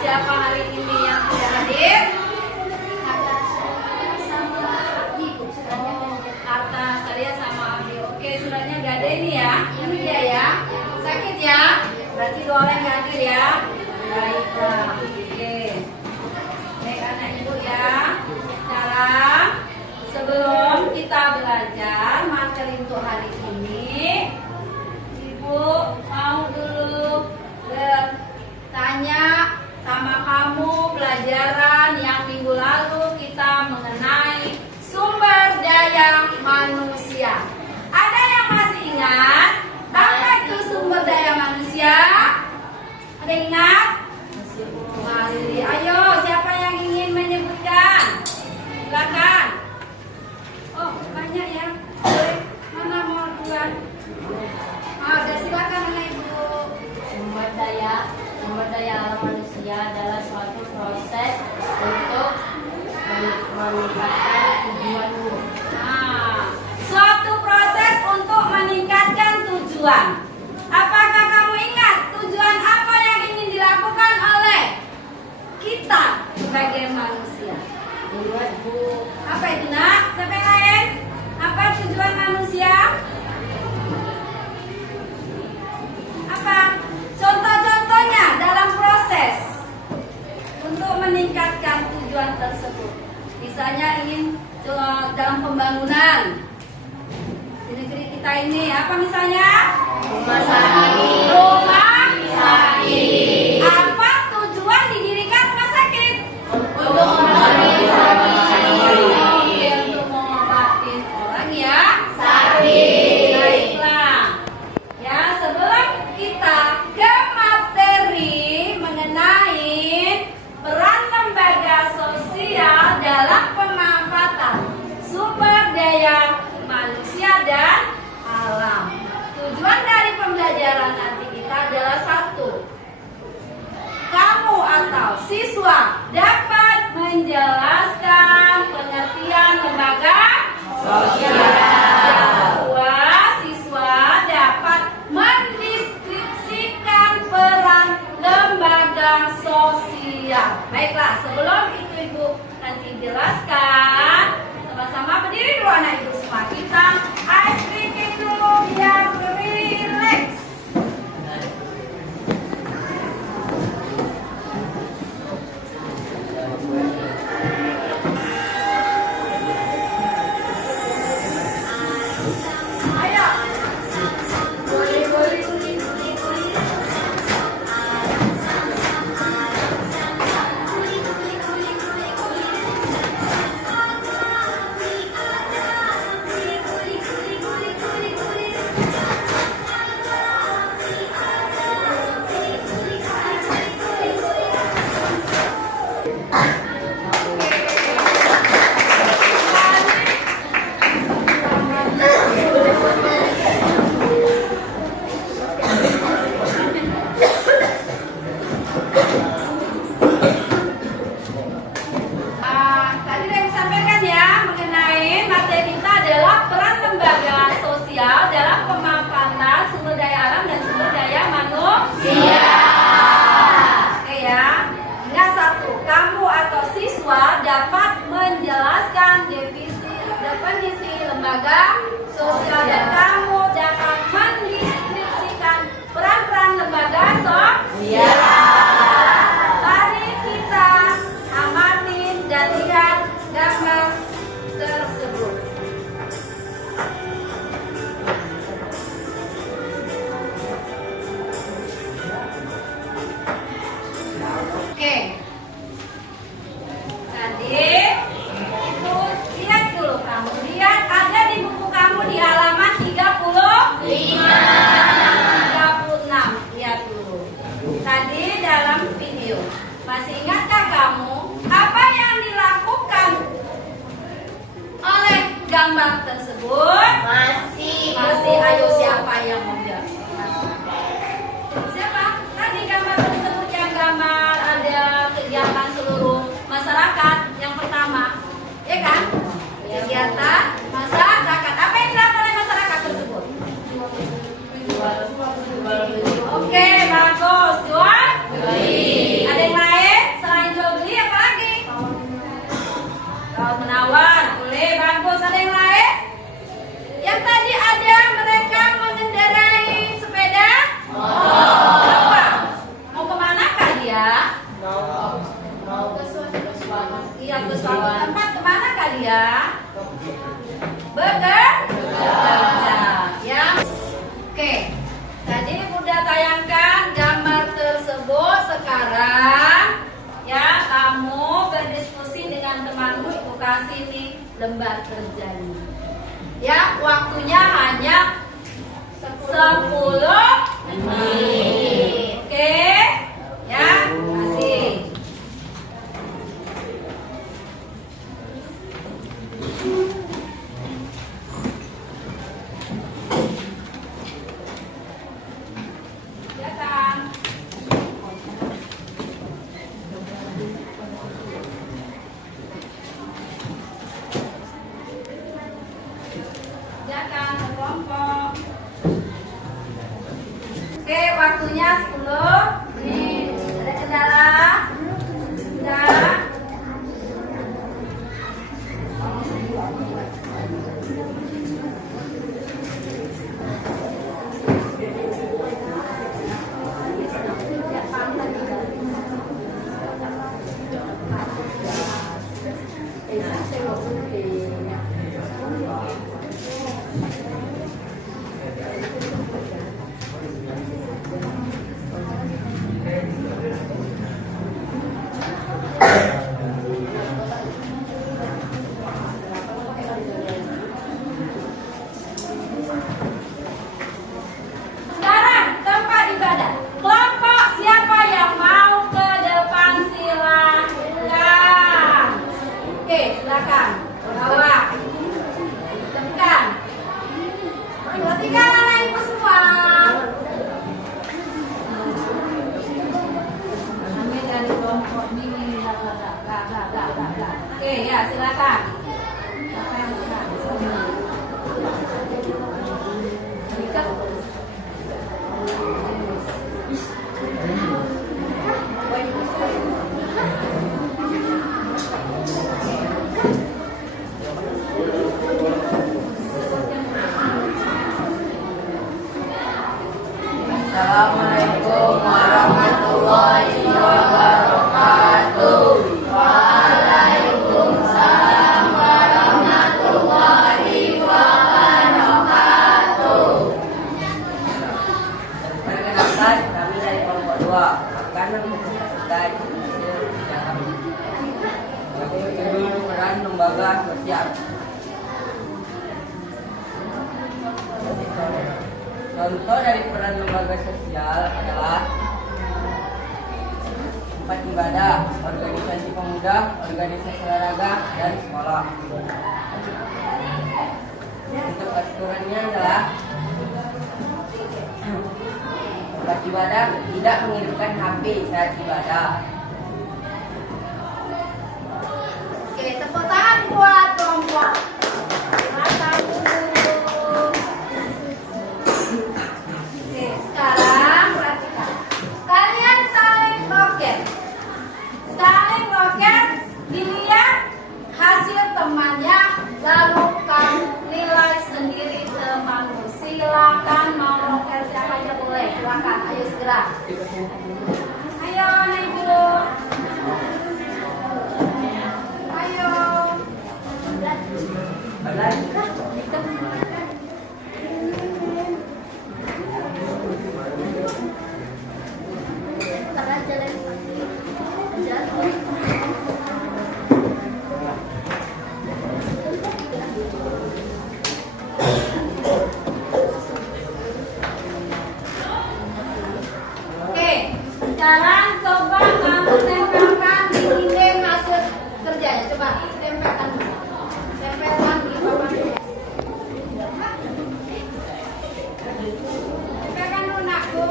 siapa hari ini yang tidak hadir? Karta saya sama Abi. Oke, suratnya gak ada ini ya. Ini dia ya. Sakit ya? Berarti 2 orang gak hadir ya. Baiklah. Oke. Baik anak ibu ya. Sekarang sebelum kita belajar materi untuk hari ini, ibu mau dulu bertanya sama kamu pelajaran yang minggu lalu kita mengenai sumber daya manusia. Ada yang masih ingat apa itu sumber daya manusia? Ada ingat? Masih. Ayo, siapa yang ingin menyebutkan? Silakan. Oh, banyak ya. Boleh. Mana mau duluan? Ada, silakan anak ibu. Sumber daya alam manusia adalah suatu proses untuk meningkatkan tujuan hidup. Nah, suatu proses untuk meningkatkan tujuan. Apakah kamu ingat tujuan apa yang ingin dilakukan oleh kita sebagai manusia? Ingat Bu, Apa itu nak? Siapa yang lain? Apa tujuan manusia? Apa? Contoh-contohnya dalam proses untuk meningkatkan tujuan tersebut. Misalnya ingin dalam pembangunan di negeri kita ini, apa misalnya? rumah sakit. Rumah sakit. Apa tujuan didirikan rumah sakit? Untuk mengobati Oke, untuk mengobati orang ya sakit. Baiklah. Ya, sebelum kita ke materi mengenai peran lembaga sosial dalam pemanfaatan sumber daya manusia dan alam. Tujuan dari pembelajaran nanti kita adalah satu. Kamu atau siswa dapat menjelaskan pengertian lembaga sosial. Kedua, siswa dapat mendeskripsikan peran lembaga sosial. Baiklah, sebelum itu ibu nanti jelaskan, sama-sama berdiri dulu anak ibu semua. Kita ice cream dulu biar relax. Ayo. Tadi saya sampaikan ya mengenai materi kita adalah peran lembaga sosial dalam pemanfaatan sumber daya alam dan sumber daya manusia. Oke ya. Ingat satu, kamu atau siswa dapat menjelaskan definisi lembaga sosial dan kamu dapat mendeskripsikan peran-peran lembaga sosial. Mari kita amatin dan lihat gambar tersebut. Oke. Tadi itu lihat dulu kamu. Lihat ada di buku kamu di halaman 35. 36. Lihat dulu. Tadi dalam video. Masih ingatkah kamu apa yang dilakukan oleh gambar tersebut? Masih. Ayo siapa yang mau jawab? Siapa? Tadi gambar tersebut yang gambar ada kegiatan seluruh masyarakat yang pertama, ya kan? Kegiatan masyarakat. Apa yang dilakukan oleh masyarakat tersebut? Oke, bagus. Jual? Ada yang lain? mau ke suatu Iya, ke suatu tempat. Kemana kalian? Bekerja. Ya. Oke. Tadi Bunda tayangkan gambar tersebut. Sekarang ya kamu berdiskusi dengan temanmu. Ibu kasih nih lembar kerjanya. Ya, waktunya hanya 10 menit. Oke? Ya, kasih. Ya kan? Ya kan, kelompok. Oke, waktunya 10 menit. Ada kendala? Tidak. Sekarang tempat ibadah. Kelompok siapa yang mau ke depan silakan. Oke, silakan. Bawa. Tekan. Perhatikan anak ibu semua. Ambil dari kelompok ini. Oke, ya silakan. Siapa yang buka? Ikat. Assalamualaikum warahmatullahi wabarakatuh. Waalaikumsalam warahmatullahi wabarakatuh. Perkenalkan, kami dari kelompok 2 akan mempresentasikan kerja kami. Kami peran lembaga sosial. Contoh dari peran lembaga sosial adalah tempat ibadah, organisasi pemuda, organisasi olahraga, dan sekolah. Untuk aturannya adalah tempat ibadah tidak menghidupkan HP saat ibadah. Oke, tepuk tangan buat kelompok. Mata dulu. Oke, sekarang perhatikan. Kalian saling loket. Saling loket, dilihat hasil temannya, lalu kamu nilai sendiri temanmu. Silakan mau loket siapa aja boleh. Silakan, ayo segera. Ayo, anak ibu. Ayo. Oke, sekarang coba kamu tempelkan di dinding hasil kerjanya. Coba tempelkan dulu. Tempelkan di papan. Tempelkan dulu, nakku.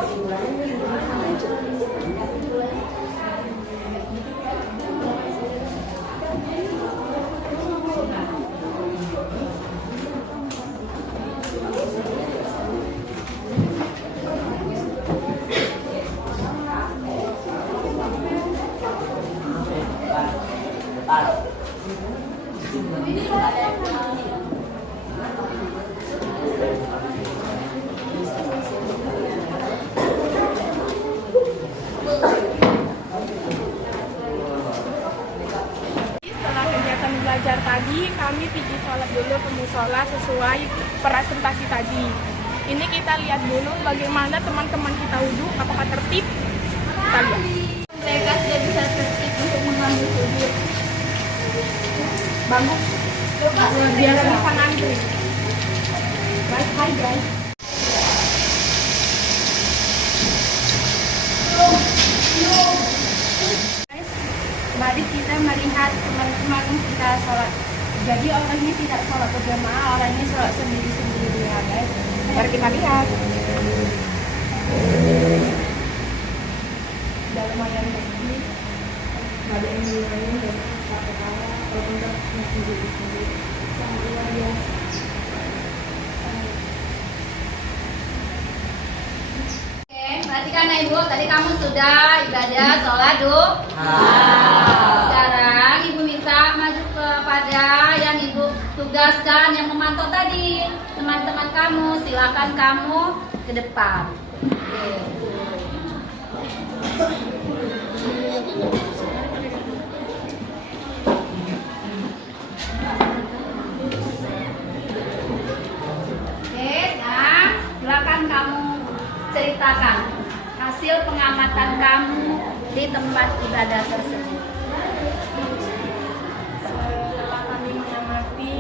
belajar tadi, kami pergi sholat dulu ke musola sesuai presentasi tadi. Ini kita lihat dulu bagaimana teman-teman kita wudhu, apakah tertib? Kita lihat. Mereka sudah bisa tertib untuk mengambil sujud. Bagus. Biar bisa ngantri. Baik, hai guys. Mari kita melihat teman-teman kita sholat. Jadi orangnya tidak sholat berjamaah, orangnya sholat sendiri-sendiri ya guys. Mari kita lihat. Udah lumayan bagus. Gak ada yang lumayan dan kata-kata kalau untuk masih di sini sangat luar biasa. Oke, perhatikan ya Ibu, tadi kamu sudah ibadah sholat Sekarang Ibu minta maju kepada yang Ibu tugaskan yang memantau tadi. Teman-teman kamu, silakan kamu ke depan. Oke. Oke, sekarang silakan kamu ceritakan hasil pengamatan kamu di tempat ibadah tersebut. Setelah kami mengamati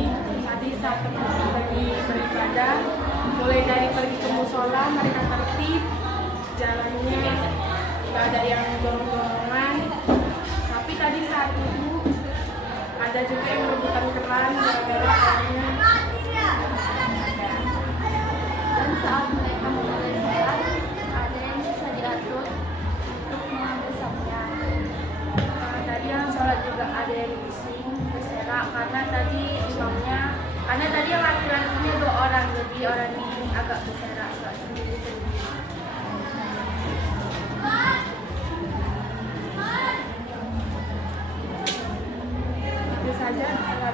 tadi saat teman-teman pergi beribadah, mulai dari pergi ke musola mereka tertib, jalannya nggak ada yang dorong-dorongan. Tapi tadi saat itu ada juga yang rebutan keran gara-gara orangnya. Dan saat mereka mulai sholat, ada yang bisa diatur untuk mengambil sampean. Tadi yang sholat juga ada yang bising, berserak karena tadi imamnya, karena tadi yang laki-lakinya 2 orang, jadi orang ini agak berserak sholat sendiri-sendiri. Itu saja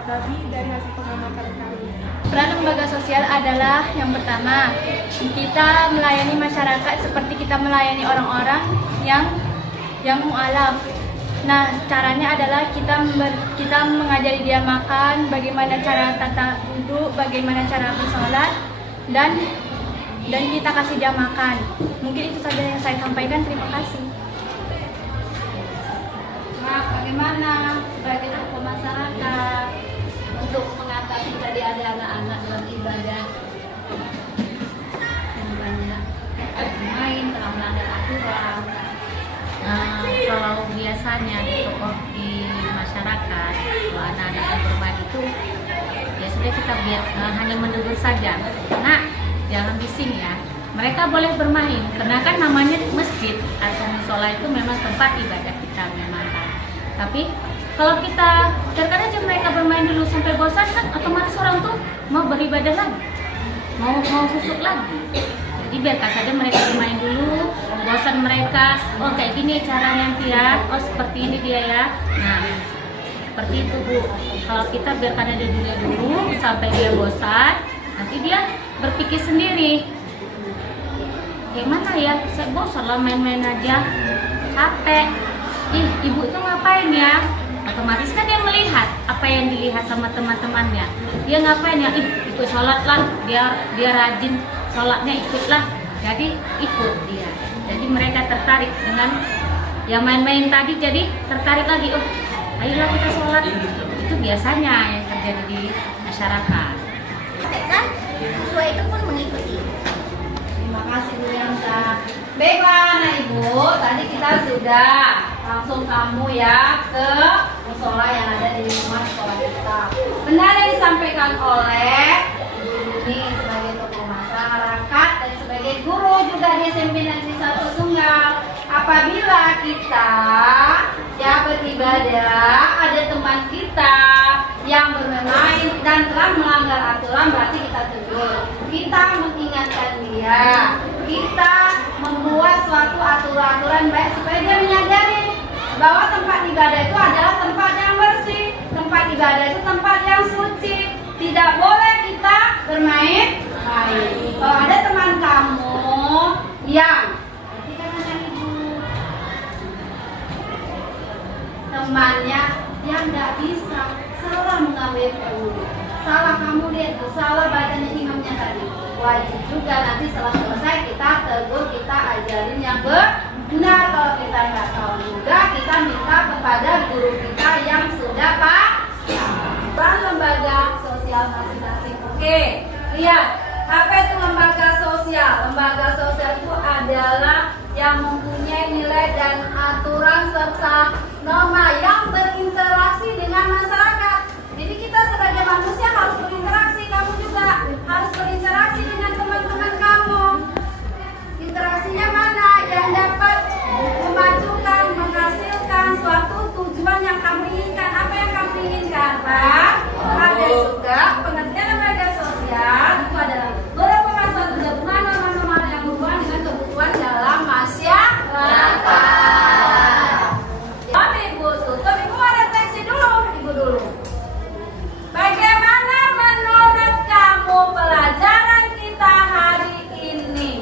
tadi dari hasil pengamatan kami. Peran lembaga sosial adalah yang pertama, kita melayani masyarakat seperti kita melayani orang-orang yang mualaf. Nah, caranya adalah kita mengajari dia makan, bagaimana cara tata wudhu, bagaimana cara bersolat, dan kita kasih dia makan. Mungkin itu saja yang saya sampaikan. Terima kasih. Nah, bagaimana sebagai tokoh masyarakat untuk mengatasi tadi ada anak-anak dalam ibadah yang banyak main, telah melanggar aturan? Kalau biasanya di tokoh di masyarakat, kalau anak-anak yang bermain itu ya sudah kita biar hanya menegur saja. Nah, jangan bising ya. Mereka boleh bermain karena kan namanya masjid atau musola itu memang tempat ibadah kita memang kan. Tapi kalau kita biarkan aja mereka bermain dulu sampai bosan, kan otomatis orang tuh mau beribadah lagi, mau khusyuk lagi. Jadi biarkan saja mereka bermain dulu, bosan mereka, oh kayak gini caranya nanti ya, oh seperti ini dia ya. Nah, seperti itu Bu. Kalau kita biarkan aja dulu sampai dia bosan, nanti dia berpikir sendiri. Kayak mana ya, saya bosan lah main-main aja, capek. Ih, ibu tuh ngapain ya? Otomatis kan dia melihat apa yang dilihat sama teman-temannya. Dia ngapain ya? Ikut sholat lah, dia rajin sholatnya ikutlah. Jadi ikut dia. Jadi mereka tertarik dengan yang main-main tadi, jadi tertarik lagi. Oh, ayolah kita sholat. Itu biasanya yang terjadi di masyarakat. Kan siswa itu pun mengikuti. Terima kasih Bu Yansa. Baiklah anak ibu, tadi kita sudah langsung kamu ya ke musola yang ada di rumah sekolah kita. Benar yang disampaikan oleh Ibu ini sebagai tokoh masyarakat dan sebagai guru juga di SMP Negeri 1 Sunggal. Apabila kita ya beribadah, ada teman kita yang bermain dan telah melanggar aturan, berarti kita tegur. Kita mengingatkan dia. Kita membuat suatu aturan-aturan baik supaya dia menyadari bahwa tempat ibadah itu adalah tempat yang bersih, tempat ibadah itu tempat yang suci. Tidak boleh kita bermain. Kalau ada teman kamu yang temannya yang tidak bisa salah mengambil wudhu. Salah kamu lihat tuh, salah bacanya imamnya tadi. Wajib juga nanti setelah selesai kita tegur, kita ajarin yang benar. Kalau kita nggak tahu juga, kita minta kepada guru kita yang sudah paham. Lembaga sosial masing-masing. Oke, lihat. Apa itu lembaga sosial? Lembaga sosial itu adalah yang mempunyai nilai dan aturan serta norma yang berinteraksi dengan masyarakat. Jadi kita sebagai manusia harus berinteraksi, kamu juga harus berinteraksi dengan teman-teman kamu. Interaksinya mana yang dapat memajukan, menghasilkan suatu tujuan yang kamu inginkan. Apa yang kamu inginkan, Pak? Ada juga pengertian lembaga sosial itu adalah merupakan suatu gabungan norma-norma yang berhubungan dengan kebutuhan dalam masyarakat. Ibu tutup, Ibu mau refleksi dulu, Ibu dulu. Bagaimana menurut kamu pelajaran kita hari ini?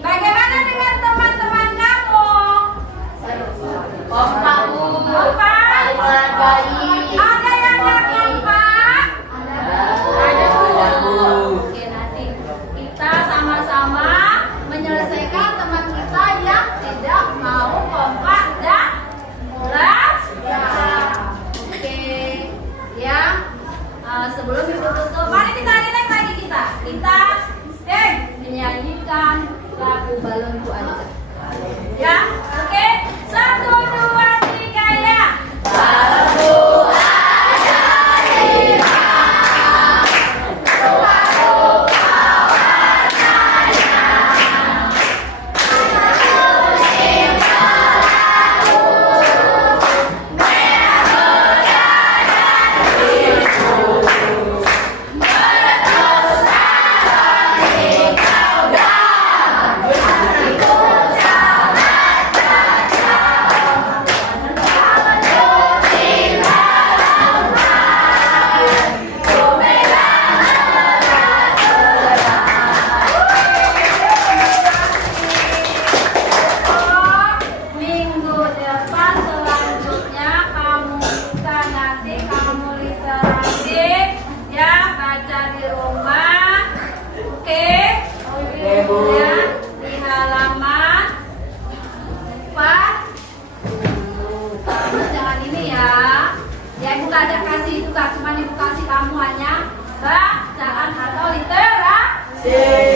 Bagaimana dengan teman-teman kamu? Kompak. Ada yang nggak kompak? Ada. Oke, nanti kita sama-sama menyelesaikan teman kita yang tidak mau kompak dan belajar. Oke, ya. Sebelum Ibu tutup, mari kita relax lagi kita. Menyanyikan lagu balonku aja. Ya, oke. 1, 2, 3 ya. Minggu depan selanjutnya kamu buka, nanti kamu literasi ya, baca di rumah. Oke? Ya, di halaman 4. Kamu jangan ini ya. Ya, Ibu gak ada kasih itu, cuma Ibu kasih kamu hanya bacaan atau literasi.